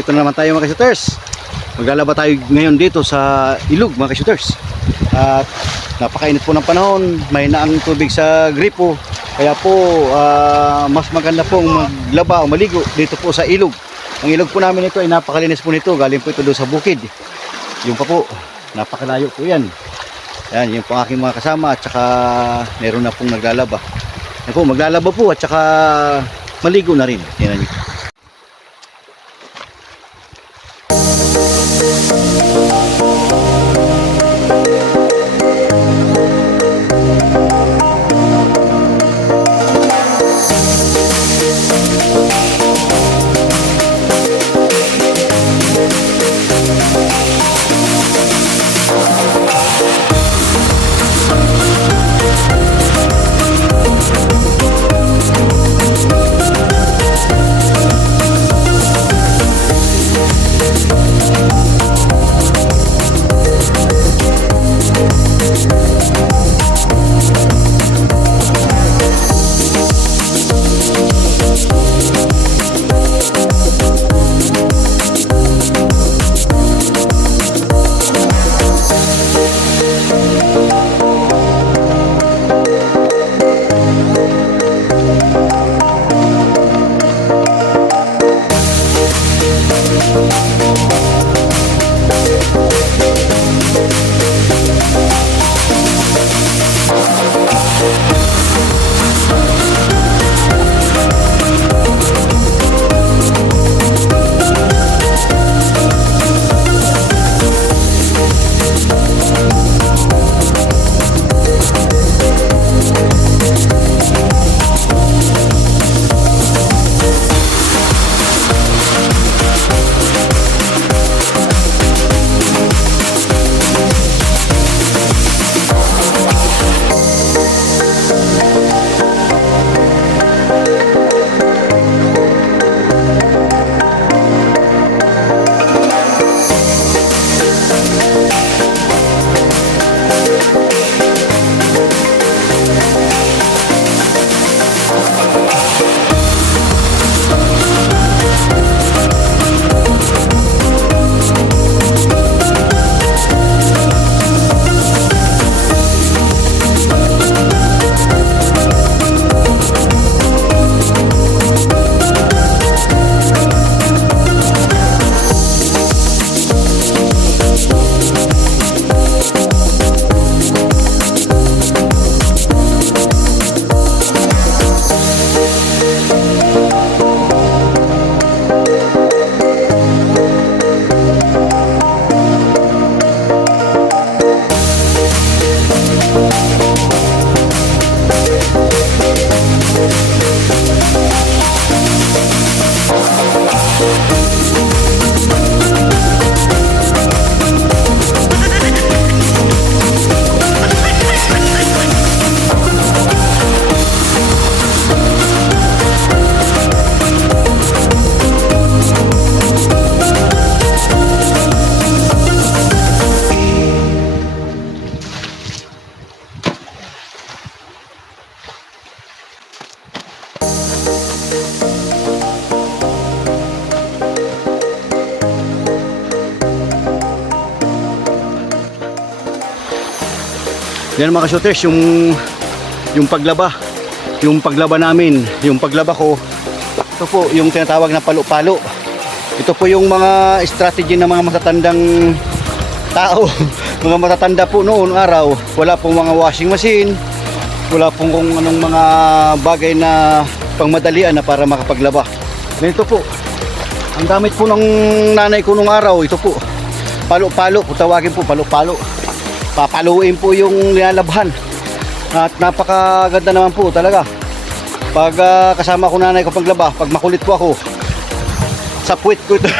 ito na naman tayo mga ka-shooters. Maglalaba tayo ngayon dito sa ilog mga ka-shooters. At napakainit po ng panahon, may naang tubig sa gripo. Kaya po mas maganda pong maglaba o maligo dito po sa ilog. Ang ilog po namin ito ay napakalinis po nito. Galing po ito doon sa bukid. Yung pa po, napakalayo po yan. Yan, yung po aking mga kasama at saka meron na pong naglalaba. Yan po, maglalaba po at saka maligo na rin. Yan nyo. Yan mga ka-shooters, yung paglaba namin, yung paglaba ko, ito po yung tinatawag na palo-palo. Ito po yung mga strategy ng mga matatandang tao. Mga matatanda po noon araw, wala pong mga washing machine, wala pong kung anong mga bagay na pangmadalian na para makapaglaba. Ganito po, ang gamit po ng nanay ko nung araw, ito po, palo-palo, kung tawagin po palo-palo. Papaluin po yung nilalabhan. At napakaganda naman po talaga. Pag kasama ko nanay ko paglaba, pag makulit po ako, sa puwit ko ito.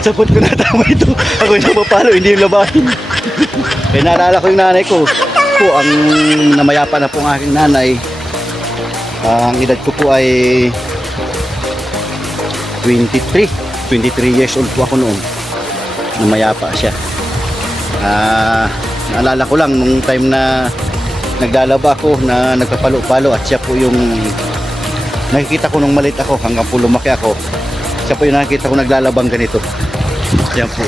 Sa puwit ko natama ito. Ako yung napapalo, hindi yung labahin. Kaya naalala ko yung nanay ko. Po, ang namayapa na po ang aking nanay. Ang edad ko po ay 23 years old po ako noon. Namayapa siya. Naalala ko lang nung time na naglalaba ako na nagpapalo-palo at siya po yung nakikita ko nung maliit ako hanggang po lumaki ako. Siya po yung nakikita ko naglalabang ganito. Yan po.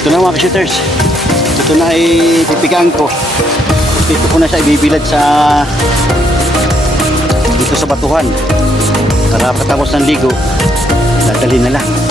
Ito na mga ka-shooters. Ito na ay pipigaan ko. Dito ko na siya ibibilad sa dito sa batuhan. Para katapos ng ligo, dadali na lang.